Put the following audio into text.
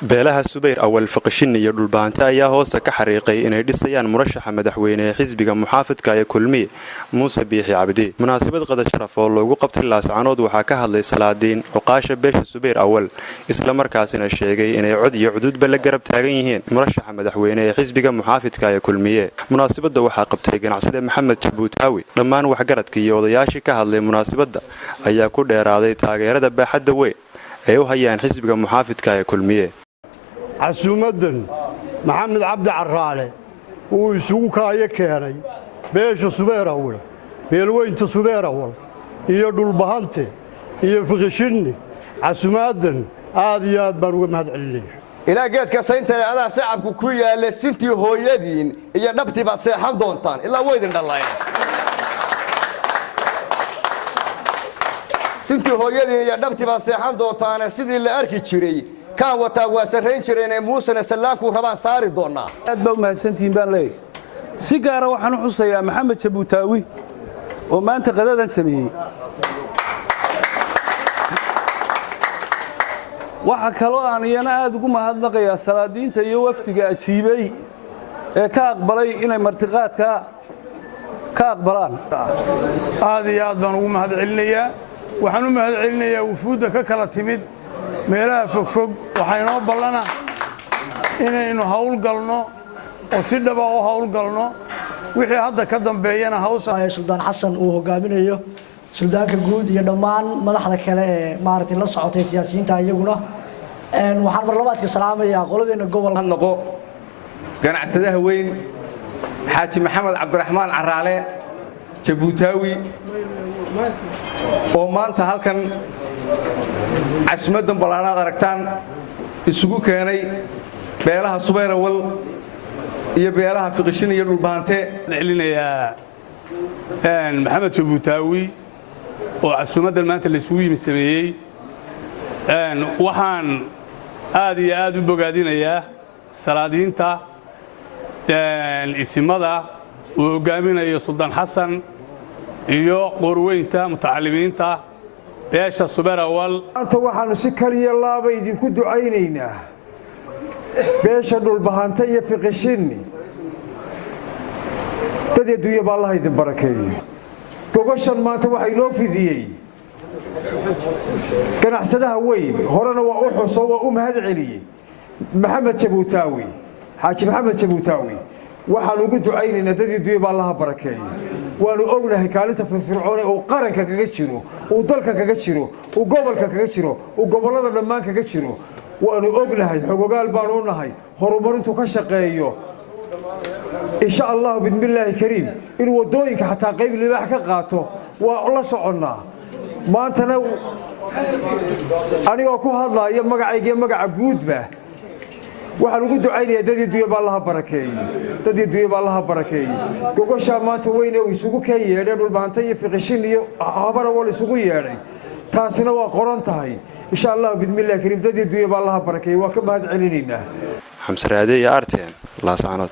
beelaha Subayr awal faqashin iyo dhulbaanta ayaa hoosta ka xariiqay inay dhisayaan murashaxa madaxweyne ee xisbiga muxaafidka ee kulmiye Muuse Biixi Cabdi. Munaasabad qada sharaf oo loogu qabtay Laascaanood waxaa ka hadlay Salaadiin Cuqaasha beesha Subayr awal isla markaasina sheegay inay cod iyo cududba la garab taagan yihiin murashaxa madaxweyne ee xisbiga muxaafidka ee kulmiye. Munaasabada waxaa qabtay ganacsade Maxamed Jabuutaawi. Dhammaan waxgaradkii iyo odayaashii ka hadlay munaasabada ayaa ku dheeraaday taageerada baaxadda weyn ee u hayaan xisbiga muxaafidka ee kulmiye. casuumadan maxamed cabdi caraale uu isugu kaayo keenay beesha Subayr awal beelweynta Subayr awal iyo dhulbahante iyo faqashinni casuumadan aad iyo aad baan uga mahadcelinayaa ilaa geedka saynta adaa shacabku ku yaala sintii hooyadiin iyo dhabtii baad seexan doontaan ilaa weydin dhalayeen sintii hooyadiin iyo dhabtii baad seexan doontaan sidii la arki jiray كان وتواصلين شرين موسى نسلاك وربان صاري دونا. أتبع ما سنتين بالله. سيجارة وحنا حصيا محمد شبوتاوي وما أنت غدا نسميه. وحكلوا عن أنا أدقوا ما هذا قيا سرادين تيوفت كأشيبي كأقبلي إلى مرتقات كأقبلان. هذه أيضا هم هذا علنية وحنم هذا علنية وفودك كلا تمد. meelaha fogfog waxaynoo ballana inaynu hawl galno oo si dhab ah u hawl galno wixii hadda ka dambeeyana hawsha Suldaan Xasan uu hogaaminayo suldaanka guud iyo dhammaan madaxda kale ee maartay la socotay siyaasiyiinta iyaguna waxaan mar labaad ka salaamayaa qoladeena gobolka noqo ganacsadaha weyn Xaaji Maxamed Cabdiraxmaan Caraale Jabuutaawi oo maanta halkan عشمدن بلانات أركتان السوق كاني بيلها صبيرة iyo beelaha fiqishin iyo dhulbaante ilinayaa maxamed Jabuutaawi oo casuumadan maanta la isugu yimid waxaan aad iyo aad u bogaadinayaa salaadiinta isimada oo hogaaminayo Suldaan Xasan iyo qorweynta mutacalimiinta beesha Subayr awal anta waxaanu si kaliya laaba idinku ducaynaynaa beesha dhulbahanta iyo fiqishinni dad adduunyo baa Allah idin barakeeyo gogoshan maanta waxay noo fidiyay ganacsadaha weyn horena waa u xuso waa u mahad celiyay maxamed Jabuutaawi Xaaji Maxamed Jabuutaawi waxaan ugu ducaynaynaa dad adduunyo baa Allah barakeeyo waanu ognahay kaalinta firfircoon ee uu qaranka kaga jiro uu dalka kaga jiro uu gobolka kaga jiro uu gobolada dhammaan kaga jiro waanu ognahay xogogaal baan u nahay horumarintu ka shaqeeyo insha Allah bismillaahi kariim in wadooyinka xataa qayb libaax ka qaato waa la soconnaa maantana anigoo ku hadlayo magacayga magaca guudba waxaan ugu ducaynayaa dad adduunyo baa Allah barakeeyo dad adduunyo baa Allah barakeeyo gogosha maanta weyn ee isugu ka yeedhay dhulbaanta iyo fiqishin iyo habara wal isugu yeedhay taasina waa qoran tahay insha Allah bismillaahi kariim dad adduunyo baa Allah barakeeyo waa ka mahad celinaynaa Xamsaraade iyo Arteen Laascaanood.